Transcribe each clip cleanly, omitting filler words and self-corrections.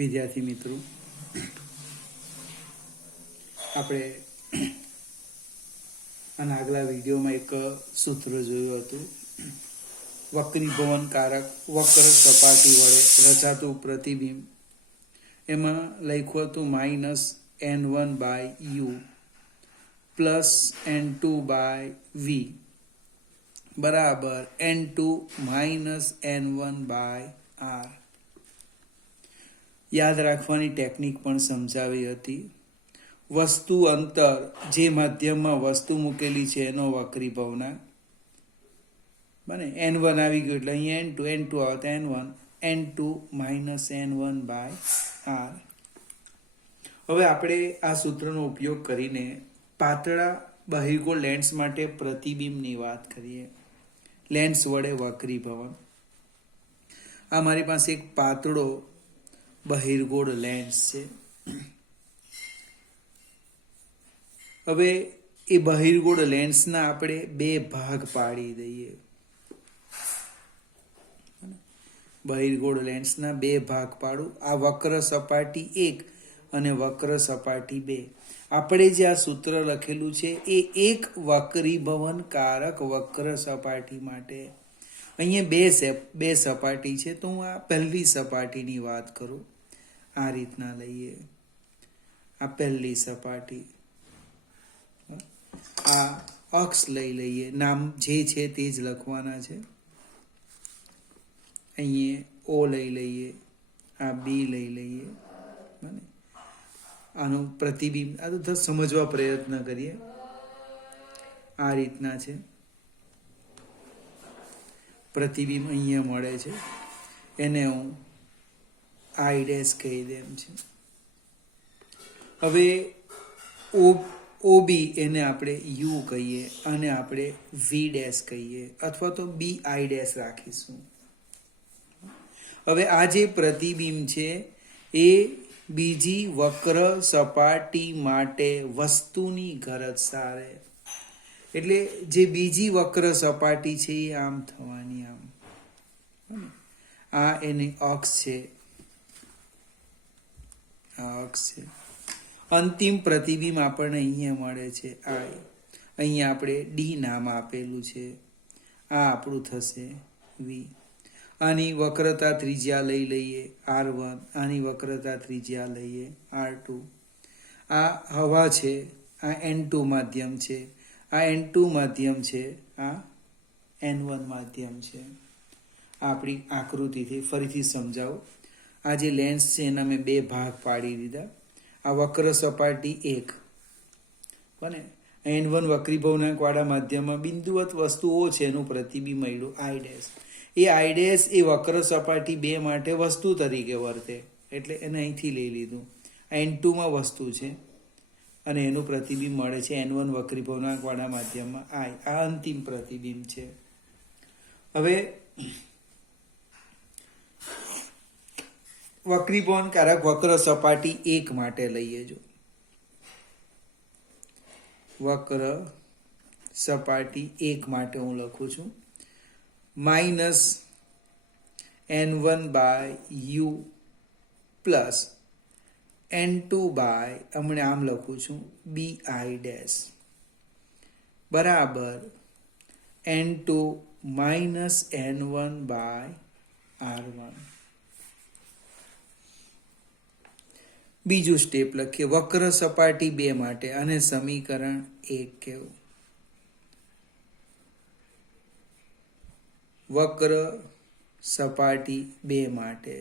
વિદ્યાર્થી મિત્રો, આપણે આના આગલા વિડીયોમાં એક સૂત્ર જોયું હતું. વક્રીભવન કારક વક્ર સપાટી વડે રચાતું પ્રતિબિંબ. એમાં લખ્યું હતું -n1/u પ્લસ n2/v બરાબર n2 n1/r. યાદ રાખવાની ટેકનિક પણ સમજાવી હતી. વસ્તુ અંતર, જે માધ્યમમાં વસ્તુ મૂકેલી છે એનો વક્રીભવનાંક બને. n1 આવી ગયું એટલે અહીંયા n2 આવતા n1 n2 n1/r. હવે આપણે આ સૂત્રનો ઉપયોગ કરીને પાતળા બહિર્ગોળ લેન્સ માટે પ્રતિબિંબની વાત કરીએ. લેન્સ વડે વક્રીભવન. આ મારી પાસે એક પાતળો બહિર્ગોળ લેન્સ છે. હવે એ બહિર્ગોળ લેન્સના આપણે બે ભાગ પાડી દઈએ. બહિર્ગોળ લેન્સના બે ભાગ પાડું. આ વક્ર સપાટી 1 અને વક્ર સપાટી 2. આપણે જે આ સૂત્ર લખેલું છે એ એક વક્રીભવન કારક વક્ર સપાટી માટે. અહીંયા બે સપાટી છે, તો હું આ પહેલી સપાટીની વાત કરું. આ રીતના લઈએ. આ પહેલી સપાટી. આ અક્ષ લઈ લઈએ. નામ જે છે તે જ લખવાના છે. અહીંયા ઓ લઈ લઈએ. આ બી લઈ લઈએ. બને આનું પ્રતિબિંબ આ તો સમજવા પ્રયત્ન કરીએ. આ રીતના છે પ્રતિબિંબ. અહીંયા મળે છે. એને હું આઈ ડેશ કહી દેમ છે. હવે ઓ બી એને આપણે યુ કહીએ અને આપણે વી ડેશ કહીએ, અથવા તો બી આઈ ડેશ રાખીશું. હવે આ જે પ્રતિબિંબ છે એ બીજી વક્ર સપાટી માટે વસ્તુની ગરજ સારે. એટલે જે બીજી વક્ર સપાટી છે એ આમ થવાની. આમ આ એની અક્ષ છે. આ અક્ષ છે. અંતિમ પ્રતિબિંબ આપણને અહીંયા મળે છે આઈ. અહીંયા આપણે ડી નામ આપેલું છે. આ આપણું થશે વી. આની વક્રતા ત્રિજ્યા લઈ લઈએ R1. આની વક્રતા ત્રિજ્યા લઈએ R2. આ હવા છે. આ N2 માધ્યમ છે. આ N2 માધ્યમ છે. આ N1 માધ્યમ છે. આપણી આકૃતિથી ફરીથી સમજાવું. આ જે લેન્સ છે એના મેં બે ભાગ પાડી દીધા. આ વક્ર સપાટી 1 બને. N1 વક્રીભવનાંક વાળા માધ્યમમાં બિંદુવત વસ્તુઓ છે એનું પ્રતિબિંબ મળ્યું આઈ ડેશ. એ આઈ ડેશ એ વક્ર સપાટી 2 માટે વસ્તુ તરીકે વર્તે, એટલે એને અહીંથી લઈ લીધું. N2 માં વસ્તુ છે અને એનું પ્રતિબિંબ મળે છે N1 વક્રીભવનાંક વાળા માધ્યમમાં આઈ. આ અંતિમ પ્રતિબિંબ છે. હવે વક્રીભવન કારક વક્ર સપાટી 1 માટે લઈએ. જો વક્ર સપાટી 1 માટે હું લખું છું -n1/u પ્લસ n2/ હમણાં આમ લખું છું bi ડેશ બરાબર n2 n1/r1. બીજું સ્ટેપ લખીએ વક્ર સપાટી 2 માટે, અને સમીકરણ 1 કેવું. વક્ર સપાટી 2 માટે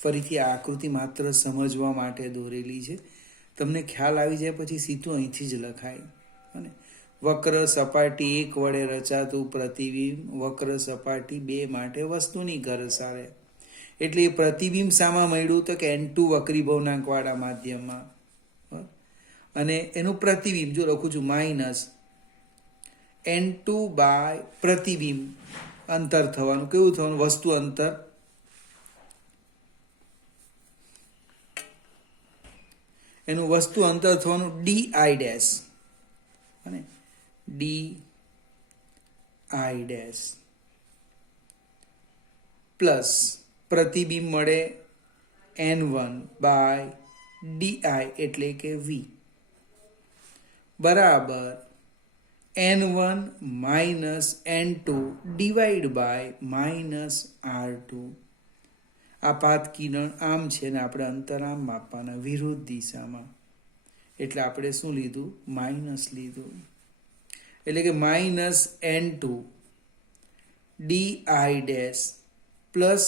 ફરીથી આ આકૃતિ માત્ર સમજવા માટે દોરેલી છે. તમને ખ્યાલ આવી જાય પછી સીધું અહીંથી જ લખાય. અને વક્ર સપાટી 1 વડે રચાતું પ્રતિબિંબ વક્ર સપાટી 2 માટે વસ્તુની ગરજ સારે. એટલે એ પ્રતિબિંબ શામાં મળ્યું તો કે N2 વક્રીભવનાંક વાળા માધ્યમમાં. અને એનું પ્રતિબિંબ જો લખું છું -n2/ પ્રતિબિંબ અંતર થવાનું. કેવું થવાનું? વસ્તુ અંતર. એનું વસ્તુ અંતર થવાનું ડી આઈ ડેશ. અને ડી આઈ ડેશ પ્લસ પ્રતિબિંબ મળે n1 બાય ડી એટલે કે v બરાબર n1 minus n2 divide by minus r2. આ પાથ કિરણ આમ છે ને આપણે અંતર આમ માપવાના વિરુદ્ધ દિશામાં, એટલે આપણે શું લીધું? માઇનસ લીધું. એટલે કે minus n2 D dash plus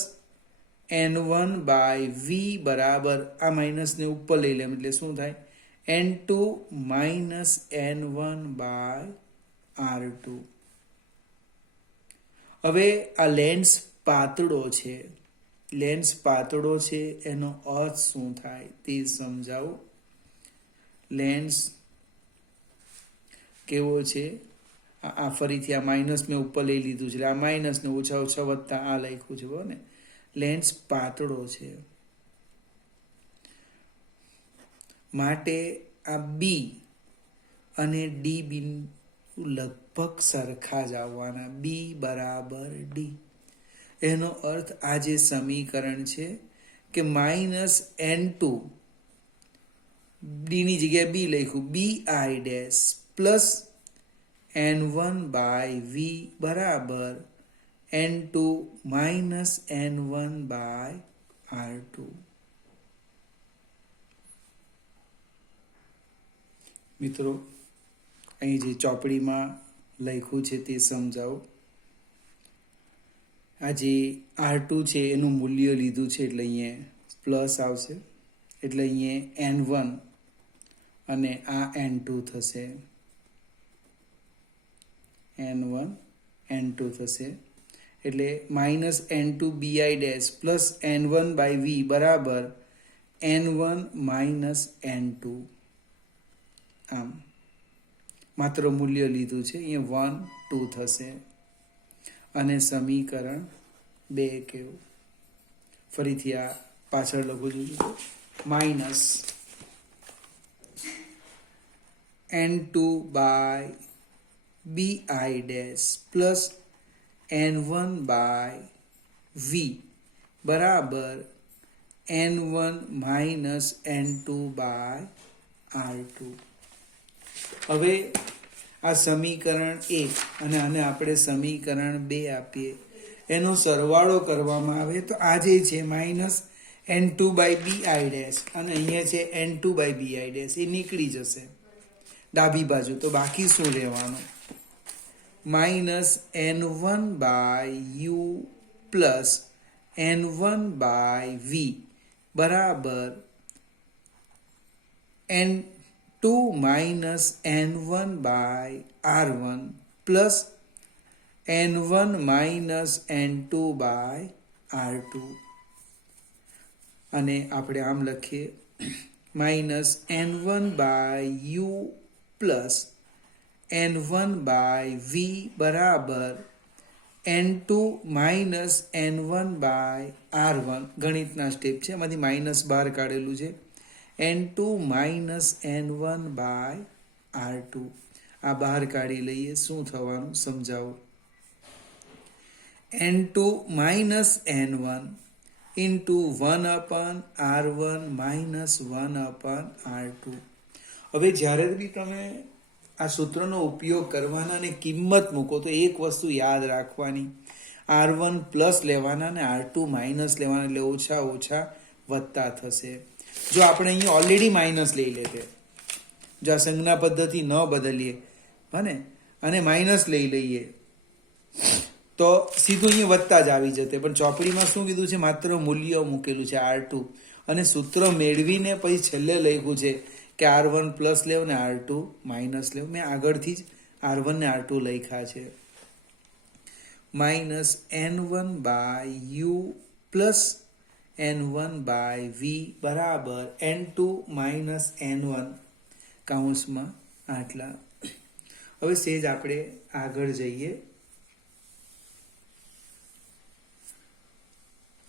n1 by v બરાબર આ માઇનસને ઉપર લઈ લેમ એટલે શું થાય? n2 minus n1 by r2. હવે આ લેન્સ પાતળો છે, લેન્સ પાતળો છે એનો અર્થ શું થાય તે સમજાવો. લેન્સ કેવો છે? આ ફરીથી આ માઇનસ મેં ઉપર લઈ લીધું છે, આ માઇનસ ને ઓછા ઓછા વત્તા આ લખ્યું છે બરાબર ને. લેન્સ પાતળો છે માટે આ બી અને ડી બિંદુ લગભગ સરખા જ આવવાના, બી બરાબર ડી. એનો અર્થ આ જે સમીકરણ છે કે માઇનસ n2 ડીની જગ્યાએ બી લખ્યું B I dash plus n1 by V બરાબર n2 minus n1 by r2. મિત્રો અહીં જે ચોપડીમાં લખ્યું છે તે સમજાવો. આ જે r2 છે એનું મૂલ્ય લીધું છે એટલે અહીંયા પ્લસ આવશે, એટલે અહીંયા n1 અને આ n2 થશે, n1 n2 થશે. એટલે minus n2 bi dash plus n1 by v બરાબર n1 માઇનસ n2. આમ માત્ર મૂલ્ય લીધું છે, અહીંયા 1 2 થશે અને સમીકરણ 2 કેવું? ફરીથી આ પાછળ લખું છું, minus n2 by bi dash plus n1 by v બરાબર n1 minus n2 by r2. હવે આ સમીકરણ 1 અને આને આપણે સમીકરણ 2 આપીએ, એનો સરવાળો કરવામાં આવે તો આ જે છે minus n2 by bi dash અને અહીંયા છે n2 બાય bi ડેશ, એ નીકળી જશે ડાબી બાજુ. તો બાકી શું રહેવાનું? Minus n1 by u plus n1 by v બરાબર n2 minus n1 by r1 plus n1 minus n2 by r2. અને આપણે આમ લખીએ minus n1 by u plus n1 by v બરાબર n2 minus n1 by r1. ગણિતના step છે, એમાંથી minus બહાર કાઢેલું છે. n2 minus n1 by r2. આ બહાર કાઢી લઈએ, શું થવાનું સમજાવો. n2 minus n1 into 1 upon r1 minus 1 upon r2. હવે જ્યારે બી તમે આ સૂત્રનો ઉપયોગ કરવાના અને કિંમત મૂકો તો એક વસ્તુ યાદ રાખવાની, r1 પ્લસ લેવાના અને r2 માઇનસ લેવાના, એટલે ઓછા ઓછા વત્તા થશે. જો આપણે અહીંયા ઓલરેડી માઇનસ લઈ લેતે, જો આ સંજ્ઞા પદ્ધતિ ન બદલીએ બને અને માઇનસ લઈ લઈએ તો સીધું અહીંયા વત્તા જ આવી જતે. પણ ચોપડીમાં શું કીધું છે? માત્ર મૂલ્ય મૂકેલું છે r2 અને સૂત્ર મેળવીને પછી છેલ્લે લખ્યું છે કે r1 પ્લસ લેવ ને r2 માઇનસ લેવ. મેં આગળથી જ r1 ને r2 લખ્યા છે. Minus n1 by u plus n1 by v બરાબર n2 માઇનસ n1 કૌંસમાં આટલા. હવે સેજ આપણે આગળ જઈએ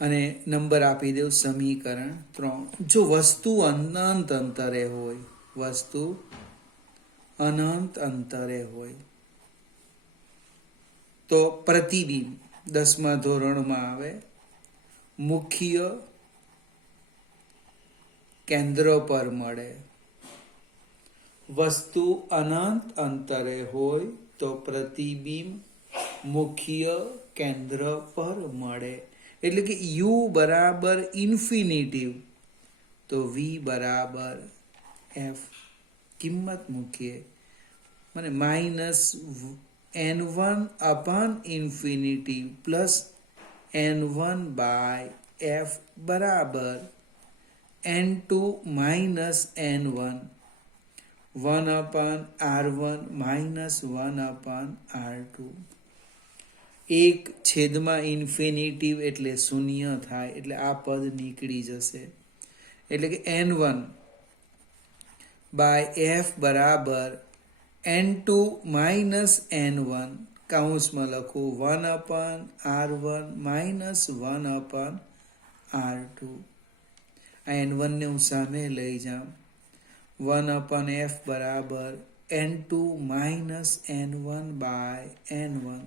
અને નંબર આપી દેવ સમીકરણ 3. જો વસ્તુ અનંત અંતરે હોય, વસ્તુ અનંત અંતરે હોય તો પ્રતિબિંબ 10મા ધોરણમાં આવે મુખ્ય કેન્દ્ર પર મળે. વસ્તુ અનંત અંતરે હોય તો પ્રતિબિંબ મુખ્ય કેન્દ્ર પર મળે. એટલે કે યુ બરાબર ઇન્ફિનિટિવ તો વી બરાબર એફ. કિંમત મૂકીએ મને -n1 upon infinity plus n1 by F બરાબર n2 minus n1 1 upon r1 minus 1 upon r2. એક છેદમાં ઇન્ફિનિટિવ એટલે શૂન્ય થાય એટલે આ પદ નીકળી જશે. એટલે કે n1 બાય એફ બરાબર n2 માઇનસ n1 કૌંસમાં લખું 1 upon r1 minus 1 upon r2. આ n1 ને હું સામે લઈ જાઉં 1 અપન એફ બરાબર n2 minus n1 by n1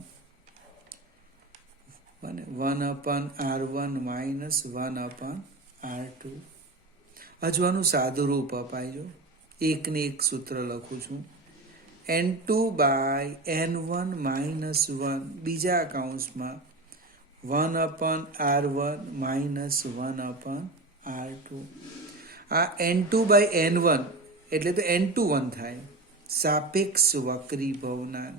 1 upon r1 minus 1 upon r2. હજુ આનું સાદું રૂપ અપાઈજો. એકને એક સૂત્ર લખું છું n2 બાય n1 માઇનસ 1 બીજા કૌંસમાં 1 upon r1 minus 1 upon r2. આ n2 બાય n1 એટલે તો n21 થાય. સાપેક્ષ વક્રીભવનાંક.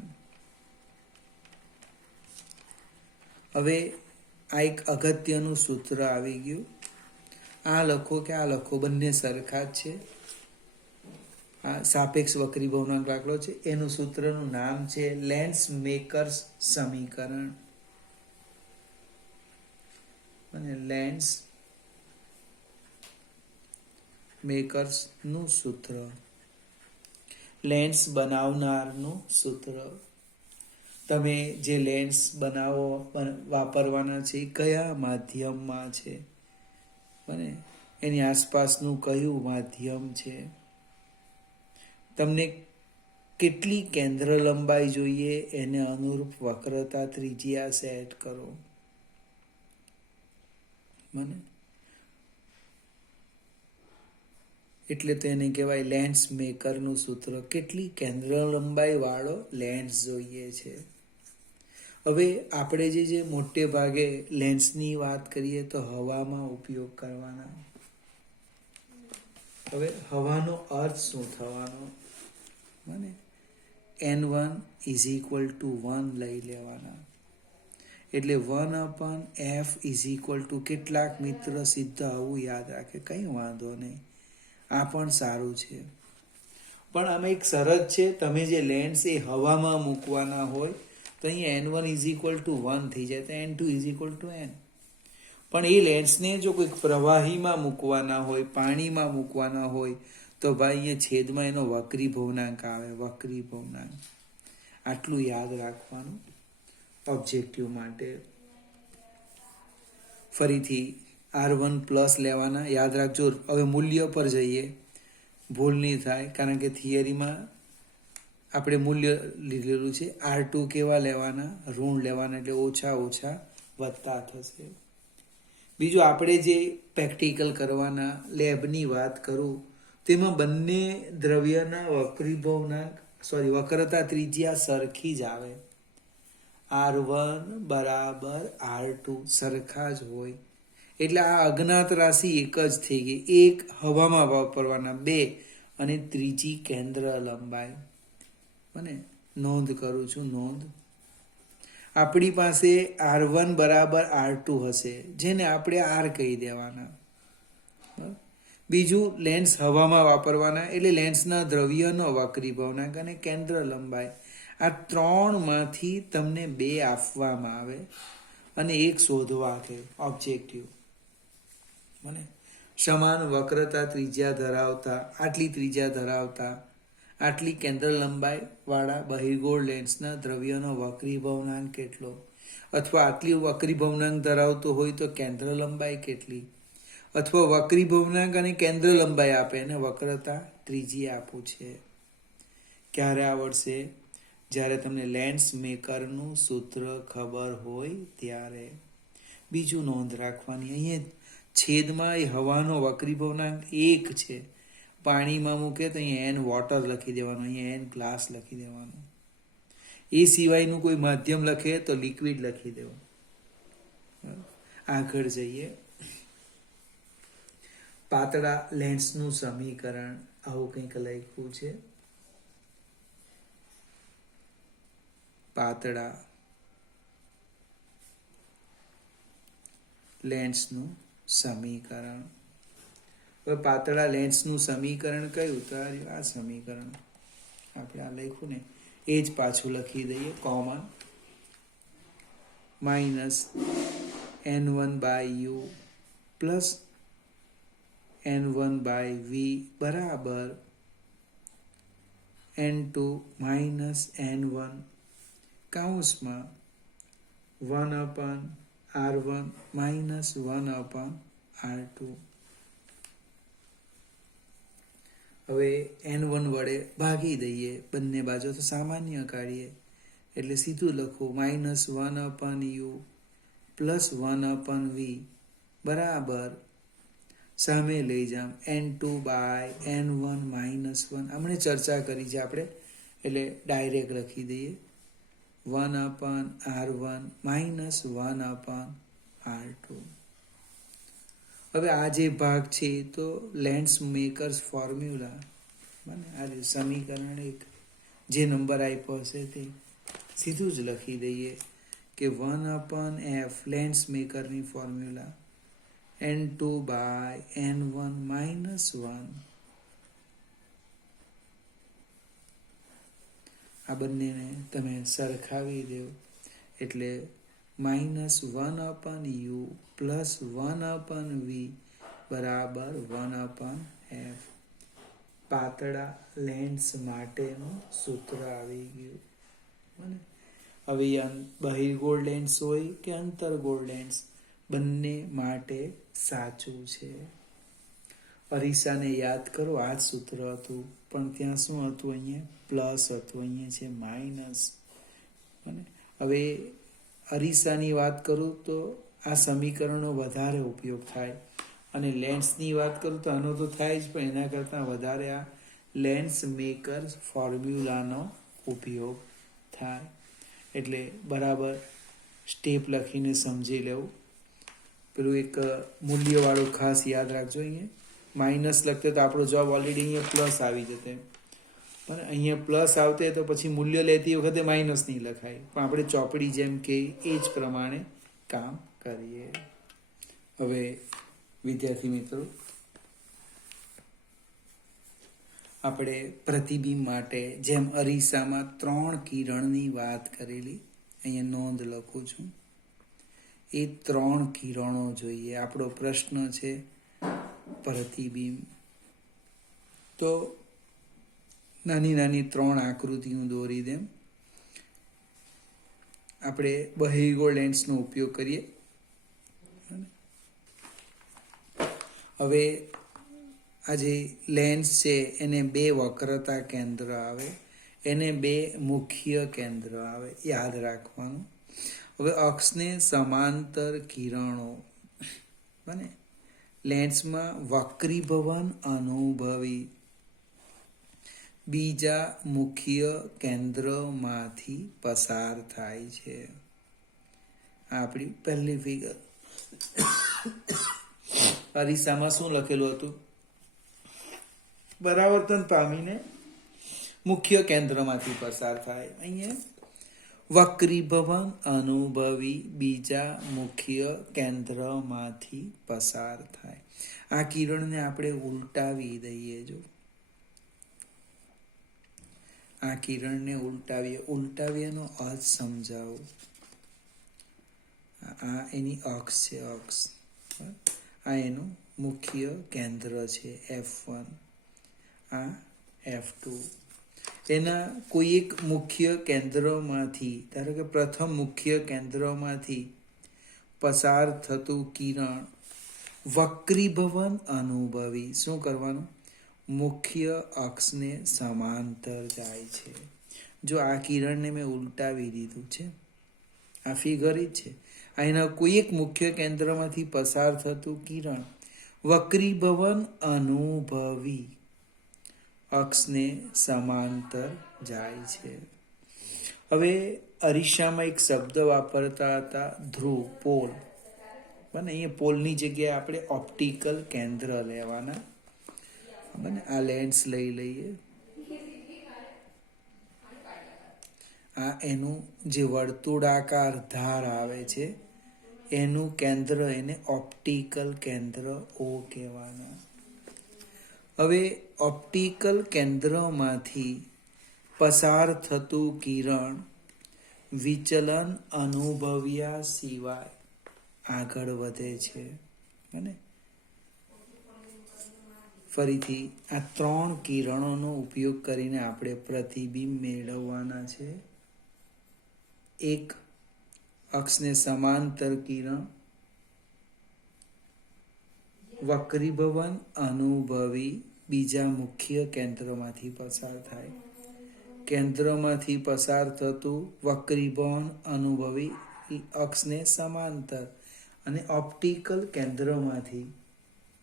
હવે આ એક અગત્યનું સૂત્ર આવી ગયું. આ લખો કે આ લખો બંને સરખા જ છે. આ સાપેક્ષ વક્રીભવનાંક દાખલો છે. એનું સૂત્રનું નામ છે લેન્સ મેકર્સ સમીકરણ. અને લેન્સ મેકર્સ નું સૂત્ર, લેન્સ બનાવનારનું સૂત્ર. તમે જે લેન્સ વાપરવાના છે એ કયા માધ્યમમાં છે, અને એની આસપાસનું કયું માધ્યમ છે, તમને કેટલી કેન્દ્ર લંબાઈ જોઈએ એને અનુરૂપ વક્રતા ત્રિજ્યા સેટ કરો. મને એટલે તો એને કહેવાય લેન્સ મેકરનું સૂત્ર. કેટલી કેન્દ્ર લંબાઈ વાળો લેન્સ જોઈએ છે. હવે આપણે જે મોટે ભાગે લેન્સની વાત કરીએ તો હવામાં ઉપયોગ કરવાના. હવે હવાનો અર્થ શું થવાનો? મને n1 ઇઝ ઇક્વલ ટુ 1 લઈ લેવાના. એટલે 1 અપન એફ ઇઝ ઇક્વલ ટુ કેટલાક મિત્ર સીધા આવું યાદ રાખે, કંઈ વાંધો નહીં, આ પણ સારું છે. પણ આમાં એક શરત છે, તમે જે લેન્સ એ હવામાં મૂકવાના હોય તો અહીંયા n1 ઇઝ ઇક્વલ ટુ 1 થઈ જાય તો n2 is equal to n. પણ એ લેન્સને જો કોઈક પ્રવાહીમાં મૂકવાના હોય, પાણીમાં મૂકવાના હોય તો ભાઈ અહીંયા છેદમાં એનો વક્રીભવનાંક આવે, વક્રીભવનાંક. આટલું યાદ રાખવાનું ઓબ્જેક્ટિવ માટે. ફરીથી r1 પ્લસ લેવાના, યાદ રાખજો. હવે મૂલ્ય પર જઈએ, ભૂલ નહીં થાય, કારણ કે થિયરીમાં આપણે મૂલ્ય લીધેલું છે. r2 કેવા લેવાના? ઋણ લેવાના, એટલે ઓછા ઓછા વધતા થશે. બીજું આપણે જે પ્રેક્ટિકલ કરવાના, લેબની વાત કરું, તેમાં બંને દ્રવ્યના વક્રતા ત્રિજ્યા સરખી જ આવે. r1 બરાબર r2 સરખા જ હોય. એટલે આ અજ્ઞાત રાશિ એક જ થઈ ગઈ. એક હવામાં વાપરવાના, 2 અને ત્રીજી કેન્દ્ર લંબાઈ. મને નોંધ કરું છું, નોંધ. આપણી પાસે r1 બરાબર r2 હશે, જેને આપણે r કહી દેવાના. બીજું લેન્સ હવામાં વાપરવાના, એટલે લેન્સના દ્રવ્યનો વક્રીભવનાંક અને કેન્દ્ર લંબાઈ. આ 3 માંથી તમને 2 આપવામાં આવે અને એક શોધવા કે ઓબ્જેક્ટિવ. મને સમાન વક્રતા ત્રિજ્યા ધરાવતા, આટલી ત્રિજ્યા ધરાવતા, આટલી કેન્દ્ર લંબાઈ વાળા બહિર્ગોળ લેન્સના દ્રવ્યનો વક્રીભવનાંક કેટલો, અથવા આટલી વક્રીભવનાંક ધરાવતો હોય તો કેન્દ્ર લંબાઈ કેટલી, અથવા વક્રીભવનાંક અને કેન્દ્ર લંબાઈ આપે અને વક્રતા ત્રિજ્યા આપવું છે. ક્યારે આવડશે? જ્યારે તમને લેન્સ મેકરનું સૂત્ર ખબર હોય ત્યારે. બીજું નોંધ રાખવાની, અહીંયા છેદમાં એ હવાનો વક્રીભવનાંક 1 છે. પાણીમાં મૂકે તો અહીંયા n વોટર લખી દેવાનું, અહીંયા n ગ્લાસ લખી દેવાનું. એ સિવાયનું કોઈ માધ્યમ લખે તો લિક્વિડ લખી દેવાનું. આગળ જઈએ. પાતળા લેન્સનું સમીકરણ આવું કંઈક લખ્યું છે. પાતળા લેન્સનું સમીકરણ. હવે પાતળા લેન્સનું સમીકરણ કયું? તો આ સમીકરણ આપણે આ લખ્યું ને એ જ પાછું લખી દઈએ common. Minus n1/u plus n1/v બરાબર n2 માઇનસ n1 કૌંસમાં 1/r1 માઇનસ 1/r2. હવે n1 વડે ભાગી દઈએ, બંને બાજુ તો સામાન્ય કાઢીએ એટલે સીધું લખું માઇનસ 1/u પ્લસ 1/v બરાબર સામે લઈ જામ n2/n1 માઇનસ 1. હમણે ચર્ચા કરી છે આપણે એટલે ડાયરેક્ટ લખી દઈએ 1/r1 માઇનસ 1/r2. હવે આ જે ભાગ છે તો લેન્સ મેકર્સ ફોર્મ્યુલા, આ સમીકરણ 1 જે નંબર આપ્યો હશે તે સીધું જ લખી દઈએ કે 1/f lens મેકરની formula n2/n1 minus 1. આ બંનેને તમે સરખાવી દો એટલે માઇનસ 1/u પ્લસ 1/v બરાબર 1/f. પાતળા લેન્સ માટેનું સૂત્ર આવી ગયું. હવે બહિર્ગોળ લેન્સ હોય કે અંતર્ગોળ લેન્સ બંને માટે સાચું છે. અરીસાને યાદ કરો, આ જ સૂત્ર હતું પણ ત્યાં શું હતું? અહીંયા પ્લસ હતું, અહીંયા છે માઇનસ. હવે અરીસાની વાત કરું તો આ સમીકરણનો વધારે ઉપયોગ થાય અને લેન્સની વાત કરું તો આનો તો થાય જ, પણ એના કરતાં વધારે આ લેન્સ મેકર્સ ફોર્મ્યુલાનો ઉપયોગ થાય. એટલે બરાબર સ્ટેપ લખીને સમજી લેવું. પેલું એક મૂલ્યવાળું ખાસ યાદ રાખજો. અહીંયા માઇનસ લખતે તો આપણો જવાબ ઓલરેડી અહીંયા પ્લસ આવી જતે, પણ અહીંયા પ્લસ આવતે તો પછી મૂલ્ય લેતી વખતે માઇનસ નહીં લખાય, પણ આપણે ચોપડી જેમ કે એ જ પ્રમાણે કામ કરીએ. હવે વિદ્યાર્થી મિત્રો, આપણે પ્રતિબિંબ માટે જેમ અરીસામાં 3 કિરણની વાત કરેલી, અહીંયા નોંધ લખું છું. એ 3 કિરણો જોઈએ. આપણો પ્રશ્ન છે પ્રતિબિંબ. તો નાની નાની 3 આકૃતિઓ દોરી દેમ. આપણે બહિર્ગોળ લેન્સનો ઉપયોગ કરીએ. હવે આ જે લેન્સ છે એને 2 વક્રતા કેન્દ્ર આવે, એને 2 મુખ્ય કેન્દ્ર આવે, યાદ રાખવાનું. હવે અક્ષને સમાંતર કિરણો બને લેન્સમાં વક્રીભવન અનુભવી બીજા મુખ્ય કેન્દ્રમાંથી પસાર થાય છે. આપણી પહેલી ફિગર. અરીસામાં શું લખેલું હતું? પરાવર્તન પામીને મુખ્ય કેન્દ્રમાંથી પસાર થાય. અહીંયા વક્રીભવન અનુભવી બીજા મુખ્ય કેન્દ્રમાંથી પસાર થાય. આ કિરણને આપણે ઉલટાવી દઈએ. જો આ કિરણને ઉલટાવીએનો અર્થ સમજાવો. આ એની અક્ષ છે, અક્ષ. આ એનું મુખ્ય કેન્દ્ર છે F1, આ F2. એના કોઈ એક મુખ્ય કેન્દ્રમાંથી, ધારો કે પ્રથમ મુખ્ય કેન્દ્રમાંથી પસાર થતું કિરણ વક્રીભવન અનુભવી શું કરવાનું? મુખ્ય અક્ષને સમાંતર જાય છે. જો આ કિરણને મેં ઉલટાવી દીધું છે, આ ફિગર જ છે. એના કોઈ એક મુખ્ય કેન્દ્રમાંથી પસાર થતું કિરણ વક્રીભવન અનુભવી અક્ષને સમાંતર જાય છે. હવે અરીસામાં એક શબ્દ વાપરતા હતા, ધ્રુવ, પોલ. બને અહીંયા પોલની જગ્યાએ આપણે ઓપ્ટિકલ કેન્દ્ર લેવાના. બને આ લેન્સ લઈ લઈએ. આ એનું જે વર્તુળાકાર ધાર આવે છે એનું કેન્દ્ર, એને ઓપ્ટિકલ કેન્દ્ર ઓ કહેવાના. હવે ઓપ્ટિકલ કેન્દ્રમાંથી પસાર થતું કિરણ વિચલન અનુભવ્યા સિવાય આગળ વધે છે. અને ફરીથી આ 3 કિરણોનો ઉપયોગ કરીને આપણે પ્રતિબિંબ મેળવવાના છે. એક અક્ષને સમાંતર કિરણ વક્રીભવન અનુભવી બીજા મુખ્ય કેન્દ્રમાંથી પસાર થાય. કેન્દ્રમાંથી પસાર થતું વક્રીભવન અનુભવી અક્ષને સમાંતર, અને ઓપ્ટિકલ કેન્દ્રમાંથી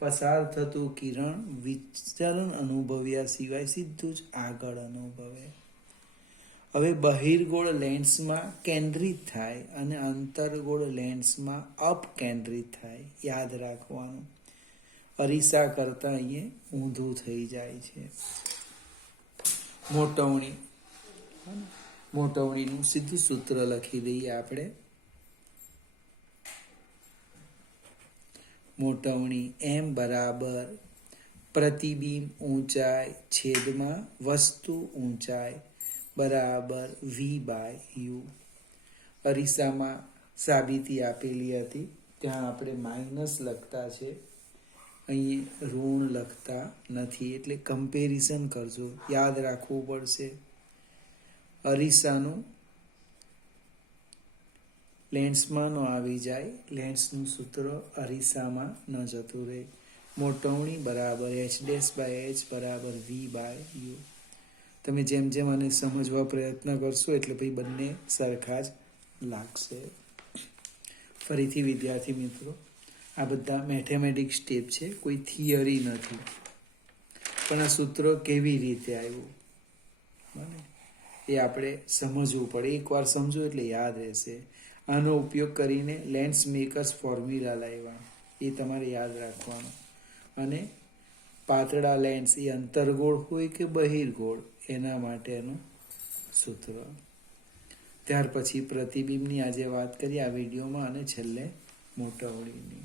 પસાર થતું કિરણ વિચલન અનુભવ્યા સિવાય સીધું જ આગળ અનુભવે. હવે બહિર્ગોળ લેન્સમાં કેન્દ્રિત થાય અને અંતર્ગોળ લેન્સમાં અપકેન્દ્રિત થાય. યાદ રાખવાનું, અરીસા કરતા અહીંયા ઊંધું થઈ જાય છે. મોટવણીનું સીધું સૂત્ર લખી દઈએ આપણે. મોટવણી એમ બરાબર પ્રતિબિંબ ઊંચાઈ છેદમાં વસ્તુ ઊંચાઈ બરાબર v/u. અરીસામાં સાબિતી આપેલી હતી, ત્યાં આપણે માઇનસ લખતા છે, અહીં ઋણ લખતા નથી, એટલે કમ્પેરિઝન કરજો, યાદ રાખવું પડશે. અરીસાનું લેન્સમાં ન આવી જાય, લેન્સનું સૂત્ર અરીસામાં ન જતું રહે. મોટવણી બરાબર h'/h બરાબર v/u. તમે જેમ જેમ આને સમજવા પ્રયત્ન કરશો એટલે પછી બંને સરખા જ લાગશે. ફરીથી વિદ્યાર્થી મિત્રો, આ બધા મેથેમેટિક સ્ટેપ છે, કોઈ થિયરી નથી. પણ આ સૂત્ર કેવી રીતે આવ્યું બને એ આપણે સમજવું પડે. એકવાર સમજો એટલે યાદ રહેશે. આનો ઉપયોગ કરીને લેન્સ મેકર્સ ફોર્મ્યુલા લાવ્યા, એ તમારે યાદ રાખવાનું. અને પાતળા લેન્સ એ અંતર્ગોળ હોય કે બહિર્ગોળ, એના માટેનું સૂત્ર. ત્યાર પછી પ્રતિબિંબની આજે વાત કરીએ આ વિડીયોમાં, અને છેલ્લે મોટવણીની.